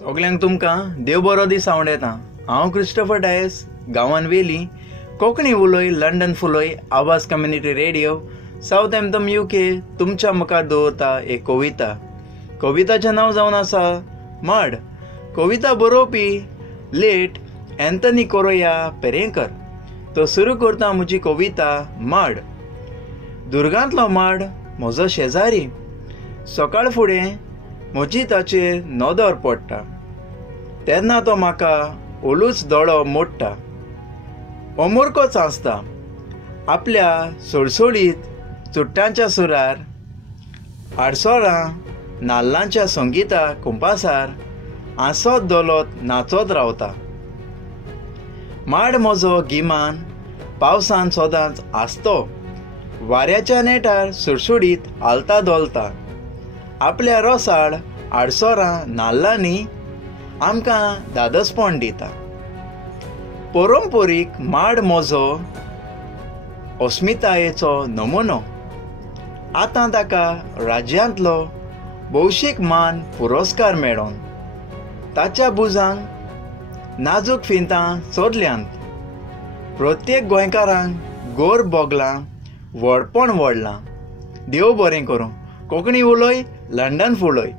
सगल्यांक तुमकां देव बरो दीस आवडेता। हांव क्रिस्टोफर डायस, गांवान वेली, कोंकणी उलोय, लंडन फुलोय, आवाज कम्युनिटी रेडिओ, सावथहॅम्पटन UK तुमच्या मुखार दवरता एक कविता। कविताचें नांव जावन आसा माड। कविता बरोवपी लेट एंथनी कोरोया पेरेंकर। तो सुरू करता म्हजी कविता माड। दुर्गांतलो माड म्हजो शेजारी, सकाळ फुडें म्हजी ताचेर नदर पडटा, तेन्ना तो म्हाका ओलूच दोळो मोडटा। अमुर्को चांसता आपल्या सळसळीत चुट्टांच्या सुरार, आडसोळां नाल्लांच्या संगीता कुंपासार आसत दोलोत नाचत रावता। माड म्हजो गिमान पावसान सदांच आसतो, वाऱ्याच्या नेटार सुडसुडीत आलता दोलता। आपल्या रोसाळ आडसोरां नाल्लांनी आमकां दादसपण दिता। परंपरीक माड म्हजो अस्मितायेचो नमुनो। आतां ताका राज्यांतलो भौशीक मान पुरस्कार मेळोन ताच्या बुजांक नाजूक फिंतां सोदल्यांत। प्रत्येक गोंयकारांक गोर बोगलां व्हडपण व्हडलां। देव बरें करूं। कोंकणी उलोय, लंडन फुलोय।